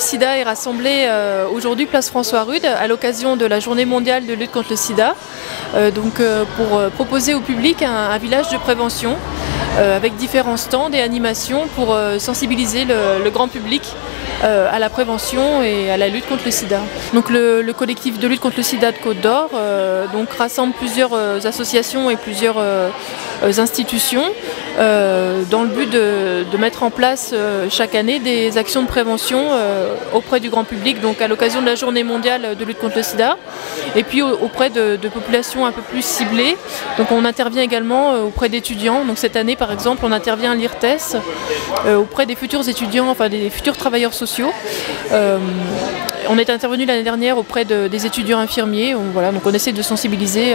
SIDA est rassemblée aujourd'hui place François Rude à l'occasion de la journée mondiale de lutte contre le sida, pour proposer au public un village de prévention avec différents stands et animations pour sensibiliser le grand public à la prévention et à la lutte contre le sida. Donc le collectif de lutte contre le sida de Côte d'Or rassemble plusieurs associations et plusieurs institutions dans le but de mettre en place chaque année des actions de prévention auprès du grand public, donc à l'occasion de la journée mondiale de lutte contre le sida, et puis auprès de populations un peu plus ciblées. Donc on intervient également auprès d'étudiants. Donc cette année par exemple on intervient à l'IRTES auprès des futurs étudiants, enfin des futurs travailleurs sociaux. On est intervenu l'année dernière auprès des étudiants infirmiers. Donc on essaie de sensibiliser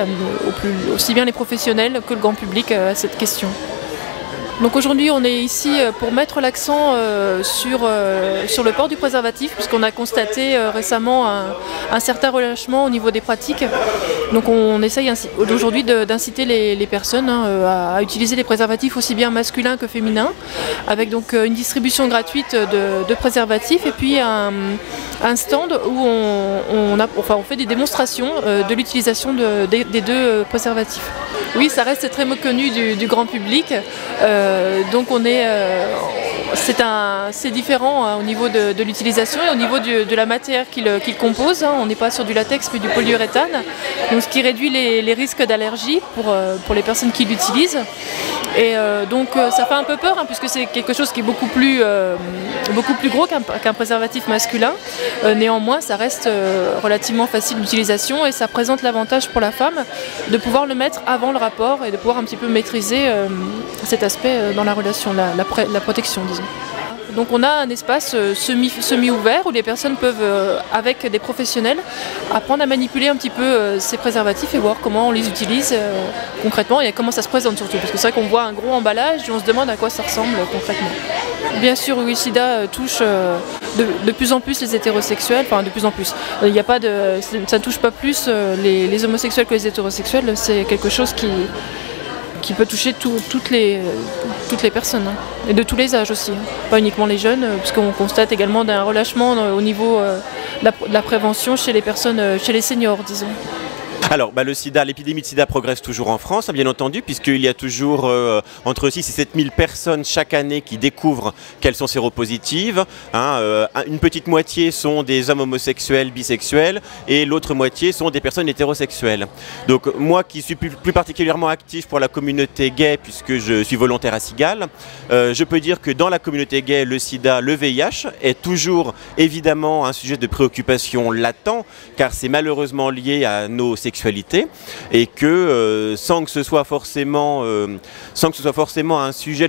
aussi bien les professionnels que le grand public à cette question. Donc aujourd'hui on est ici pour mettre l'accent sur le port du préservatif, puisqu'on a constaté récemment un certain relâchement au niveau des pratiques. Donc on essaye aujourd'hui d'inciter les personnes à utiliser les préservatifs aussi bien masculins que féminins, avec donc une distribution gratuite de préservatifs et puis un stand où on fait des démonstrations de l'utilisation des deux préservatifs. Oui, ça reste très méconnu du grand public. Donc c'est différent au niveau de l'utilisation et au niveau de la matière qu'il compose. On n'est pas sur du latex mais du polyuréthane, donc ce qui réduit les risques d'allergie pour les personnes qui l'utilisent. Et ça fait un peu peur puisque c'est quelque chose qui est beaucoup plus gros qu'un préservatif masculin. Néanmoins, ça reste relativement facile d'utilisation et ça présente l'avantage pour la femme de pouvoir le mettre avant le rapport et de pouvoir un petit peu maîtriser cet aspect dans la relation, la protection, disons. Donc on a un espace semi-ouvert où les personnes peuvent, avec des professionnels, apprendre à manipuler un petit peu ces préservatifs et voir comment on les utilise concrètement et comment ça se présente surtout. Parce que c'est vrai qu'on voit un gros emballage et on se demande à quoi ça ressemble concrètement. Bien sûr, oui, le sida touche de plus en plus les hétérosexuels, enfin de plus en plus. Ça ne touche pas plus les homosexuels que les hétérosexuels, c'est quelque chose qui peut toucher toutes les personnes, et de tous les âges aussi, pas uniquement les jeunes, puisqu'on constate également un relâchement au niveau de la prévention chez les personnes, chez les seniors, disons. Alors, l'épidémie de sida progresse toujours en France, bien entendu, puisqu'il y a toujours entre 6 et 7 000 personnes chaque année qui découvrent qu'elles sont séropositives. Une petite moitié sont des hommes homosexuels, bisexuels, et l'autre moitié sont des personnes hétérosexuelles. Donc moi qui suis plus particulièrement actif pour la communauté gay, puisque je suis volontaire à Cigales, je peux dire que dans la communauté gay, le sida, le VIH est toujours évidemment un sujet de préoccupation latent, car c'est malheureusement lié à nos sexualités, et que sans que ce soit forcément un sujet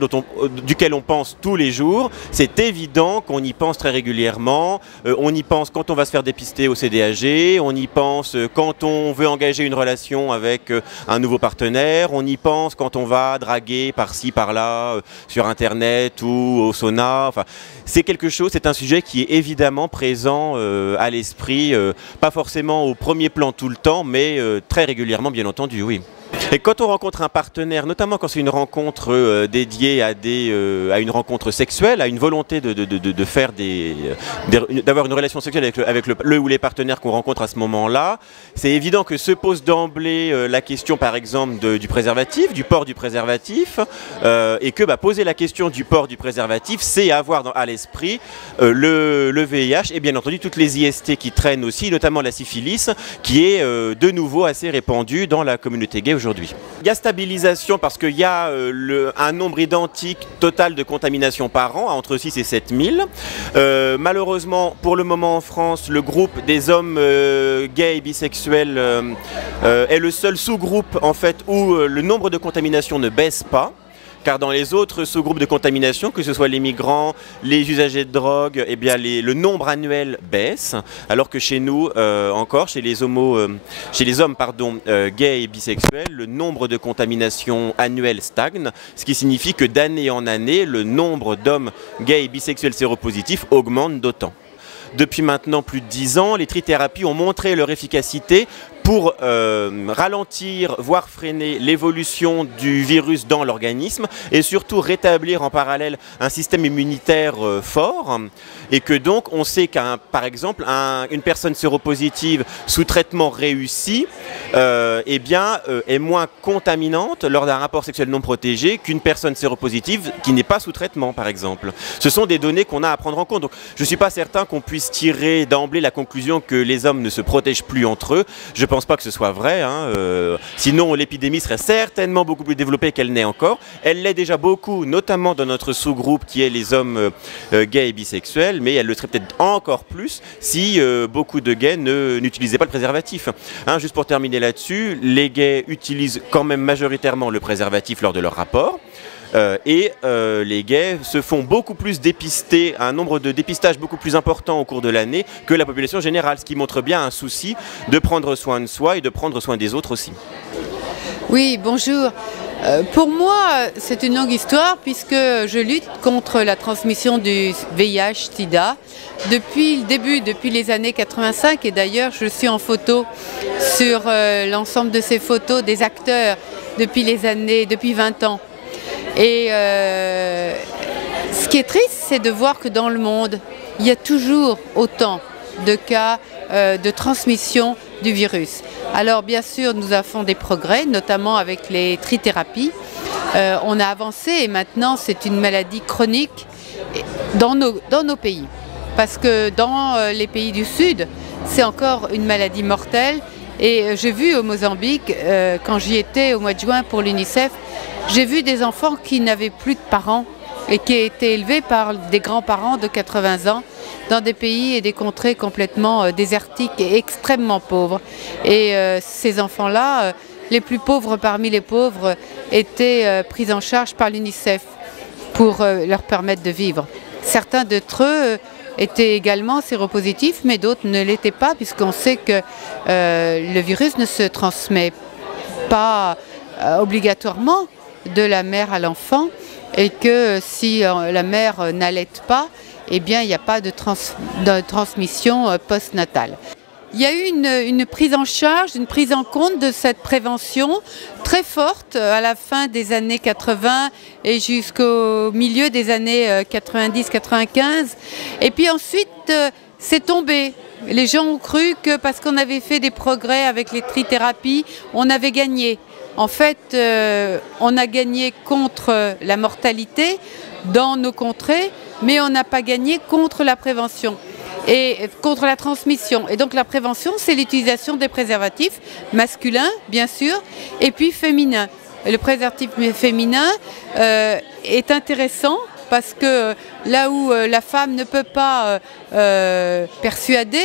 duquel on pense tous les jours, c'est évident qu'on y pense très régulièrement. On y pense quand on va se faire dépister au CDAG, on y pense quand on veut engager une relation avec un nouveau partenaire, on y pense quand on va draguer par-ci par-là sur internet ou au sauna. Enfin, c'est un sujet qui est évidemment présent à l'esprit, pas forcément au premier plan tout le temps, mais très régulièrement, bien entendu, oui. Et quand on rencontre un partenaire, notamment quand c'est une rencontre dédiée à une rencontre sexuelle, à une volonté d'avoir une relation sexuelle avec le ou les partenaires qu'on rencontre à ce moment-là, c'est évident que se pose d'emblée la question par exemple du préservatif, du port du préservatif, et que poser la question du port du préservatif, c'est avoir à l'esprit le VIH et bien entendu toutes les IST qui traînent aussi, notamment la syphilis, qui est de nouveau assez répandue dans la communauté gay aujourd'hui. Il y a stabilisation parce qu'il y a un nombre identique total de contaminations par an, entre 6 et 7 000. Malheureusement, pour le moment en France, le groupe des hommes gays et bisexuels est le seul sous-groupe en fait, où le nombre de contaminations ne baisse pas. Car dans les autres sous-groupes de contamination, que ce soit les migrants, les usagers de drogue, le nombre annuel baisse, alors que chez nous, chez les hommes gays et bisexuels, le nombre de contaminations annuelles stagne, ce qui signifie que d'année en année, le nombre d'hommes gays et bisexuels séropositifs augmente d'autant. Depuis maintenant plus de 10 ans, les trithérapies ont montré leur efficacité pour ralentir, voire freiner l'évolution du virus dans l'organisme et surtout rétablir en parallèle un système immunitaire fort, et que donc on sait par exemple une personne séropositive sous traitement réussi est moins contaminante lors d'un rapport sexuel non protégé qu'une personne séropositive qui n'est pas sous traitement par exemple. Ce sont des données qu'on a à prendre en compte. Donc, je ne suis pas certain qu'on puisse tirer d'emblée la conclusion que les hommes ne se protègent plus entre eux. Je ne pense pas que ce soit vrai. Sinon, l'épidémie serait certainement beaucoup plus développée qu'elle n'est encore. Elle l'est déjà beaucoup, notamment dans notre sous-groupe qui est les hommes gays et bisexuels, mais elle le serait peut-être encore plus si beaucoup de gays n'utilisaient pas le préservatif. Juste pour terminer là-dessus, les gays utilisent quand même majoritairement le préservatif lors de leur rapport. Les gays se font beaucoup plus dépister, un nombre de dépistages beaucoup plus important au cours de l'année que la population générale, ce qui montre bien un souci de prendre soin de soi et de prendre soin des autres aussi. Oui, bonjour. Pour moi, c'est une longue histoire puisque je lutte contre la transmission du VIH-Sida depuis le début, depuis les années 85, et d'ailleurs je suis en photo sur l'ensemble de ces photos des acteurs depuis 20 ans. Et ce qui est triste, c'est de voir que dans le monde, il y a toujours autant de cas de transmission du virus. Alors bien sûr, nous avons des progrès, notamment avec les trithérapies. On a avancé et maintenant c'est une maladie chronique dans nos pays. Parce que dans les pays du Sud, c'est encore une maladie mortelle. Et j'ai vu au Mozambique, quand j'y étais au mois de juin pour l'UNICEF, j'ai vu des enfants qui n'avaient plus de parents et qui étaient élevés par des grands-parents de 80 ans dans des pays et des contrées complètement désertiques et extrêmement pauvres. Et ces enfants-là, les plus pauvres parmi les pauvres, étaient pris en charge par l'UNICEF pour leur permettre de vivre. Certains d'entre eux étaient également séropositifs, mais d'autres ne l'étaient pas, puisqu'on sait que le virus ne se transmet pas obligatoirement de la mère à l'enfant, et que si la mère n'allaite pas, eh bien il n'y a pas de transmission postnatale. Il y a eu une prise en charge, une prise en compte de cette prévention très forte à la fin des années 80 et jusqu'au milieu des années 90-95. Et puis ensuite, c'est tombé. Les gens ont cru que parce qu'on avait fait des progrès avec les trithérapies, on avait gagné. En fait, on a gagné contre la mortalité dans nos contrées, mais on n'a pas gagné contre la prévention et contre la transmission. Et donc la prévention, c'est l'utilisation des préservatifs masculins, bien sûr, et puis féminins. Et le préservatif féminin est intéressant parce que là où la femme ne peut pas persuader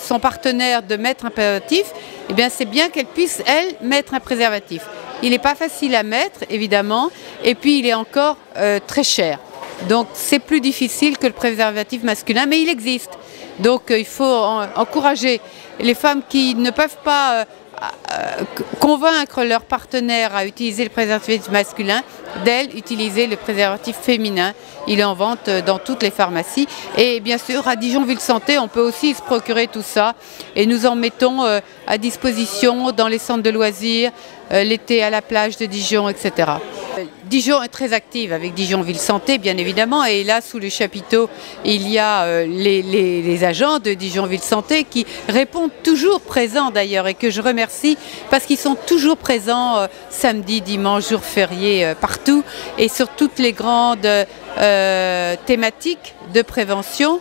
son partenaire de mettre un préservatif, eh bien c'est bien qu'elle puisse, elle, mettre un préservatif. Il n'est pas facile à mettre, évidemment, et puis il est encore très cher. Donc c'est plus difficile que le préservatif masculin, mais il existe. Donc il faut encourager les femmes qui ne peuvent pas convaincre leur partenaire à utiliser le préservatif masculin, d'elles utiliser le préservatif féminin. Il est en vente dans toutes les pharmacies. Et bien sûr, à Dijon Ville Santé, on peut aussi se procurer tout ça. Et nous en mettons à disposition dans les centres de loisirs, l'été à la plage de Dijon, etc. Dijon est très active avec Dijon Ville Santé, bien évidemment. Et là, sous le chapiteau, il y a les agents de Dijon Ville Santé qui répondent toujours présents d'ailleurs et que je remercie parce qu'ils sont toujours présents samedi, dimanche, jour férié, partout et sur toutes les grandes thématiques de prévention.